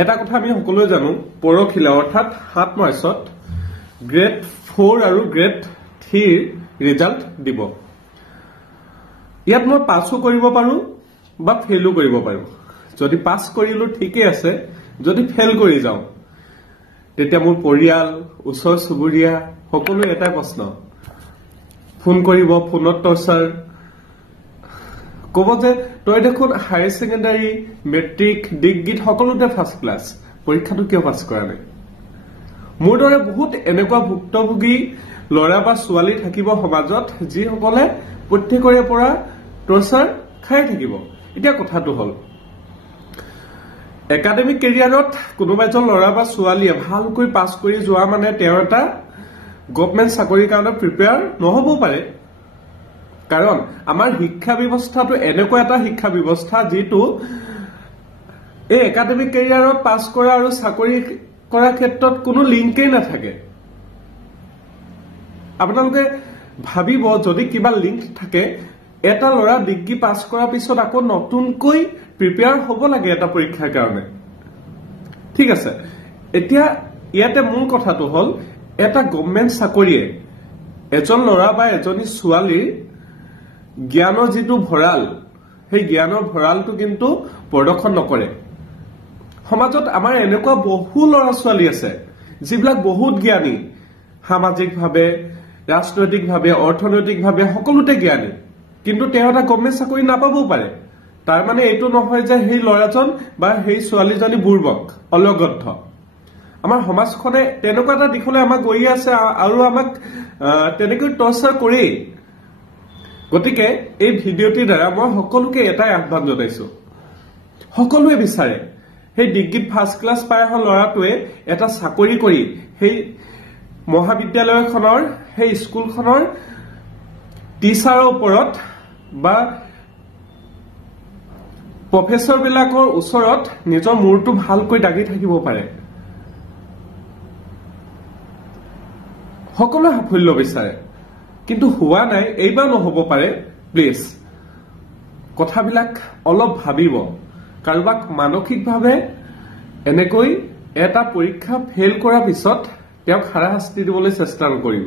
এটা কথা আমি সকলোৱে জানো, পৰখিলা অৰ্থাৎ 7 মাৰ্চত গ্ৰেড 4 আৰু গ্ৰেড 3 ৰিজাল্ট দিব। ইয়াত মই পাছো কৰিব পাৰো বা ফেইলো কৰিব পাৰো। যদি পাছ কৰিলো ঠিকই আছে, যদি ফেইল কৰি যাওঁ তেতিয়া মোৰ পৰিয়াল, ওচৰ চুবুৰীয়া সকলো এটা প্ৰশ্ন, ফোন কৰিব, ফোনত টৰ্চাৰ কব যে তই দেখোন হায়াৰ ছেকেণ্ডাৰী, মেট্ৰিক, ডিগ্ৰীত সকলোতে ফাৰ্ষ্ট ক্লাছ, পৰীক্ষাটো কিয় পাছ কৰা নাই? মোৰ দৰে বহুত এনেকুৱা ভুক্তভোগী ল'ৰা বা ছোৱালী থাকিব সমাজত যিসকলে প্ৰত্যেকৰে পৰা টৰ্চাৰ খাই থাকিব। এতিয়া কথাটো হল, একাডেমিক কেৰিয়াৰত কোনোবা এজন ল'ৰা বা ছোৱালীয়ে ভালকৈ পাছ কৰি যোৱা মানে তেওঁ এটা গভৰ্ণমেণ্ট চাকৰিৰ কাৰণে প্ৰিপেয়াৰ নহবও পাৰে। কাৰণ আমাৰ শিক্ষা ব্যৱস্থাটো এনেকুৱা এটা শিক্ষা ব্যৱস্থা যিটো এই একাডেমিক কেৰিয়াৰত পাছ কৰা আৰু চাকৰি কৰাৰ ক্ষেত্ৰত কোনো লিংকেই নাথাকে। আপোনালোকে ভাবিব যদি কিবা লিংক থাকে, এটা ল'ৰা ডিগ্ৰী পাছ কৰাৰ পিছত আকৌ নতুনকৈ প্ৰিপেয়াৰ হ'ব লাগে এটা পৰীক্ষাৰ কাৰণে। ঠিক আছে, এতিয়া ইয়াতে মূল কথাটো হল, এটা গভৰ্ণমেণ্ট চাকৰিয়ে এজন ল'ৰা বা এজনী ছোৱালীৰ জ্ঞানৰ যিটো ভঁৰাল, সেই জ্ঞানৰ ভঁৰালটো কিন্তু প্ৰদৰ্শন নকৰে। সমাজত আমাৰ এনেকুৱা বহু ল'ৰা ছোৱালী আছে যিবিলাক বহুত জ্ঞানী, সামাজিকভাৱে, ৰাজনৈতিকভাৱে, অৰ্থনৈতিকভাৱে সকলোতে জ্ঞানী, কিন্তু তেওঁ এটা গভৰ্ণমেণ্ট চাকৰি নাপাবও পাৰে। তাৰ মানে এইটো নহয় যে সেই ল'ৰাজন বা সেই ছোৱালীজনী বুৰ্বক, অলগদ্ধ। আমাৰ সমাজখনে তেনেকুৱা এটা দিশলৈ আমাক গৈ আছে আৰু আমাক তেনেকৈ টৰ্চাৰ কৰেই। গতিকে এই ভিডিঅ'টিৰ দ্বাৰা মই সকলোকে এটাই আহ্বান জনাইছো, সকলোৱে বিচাৰে সেই ডিগ্ৰীত ফাৰ্ষ্ট ক্লাছ পাই অহা ল'ৰাটোৱে এটা চাকৰি কৰি সেই মহাবিদ্যালয়খনৰ, সেই স্কুলখনৰ টিচাৰৰ ওপৰত বা প্ৰফেচৰ বিলাকৰ ওচৰত নিজৰ মূৰটো ভালকৈ দাগি থাকিব পাৰে। সকলোৱে সাফল্য বিচাৰে, কিন্তু হোৱা নাই, এইবাৰ নহব পাৰে। প্লিজ কথাবিলাক অলপ ভাবিব। কাৰোবাক মানসিকভাৱে এনেকৈ এটা পৰীক্ষা ফেইল কৰাৰ পিছত তেওঁক হাৰাশাস্তি দিবলৈ চেষ্টা নকৰিব।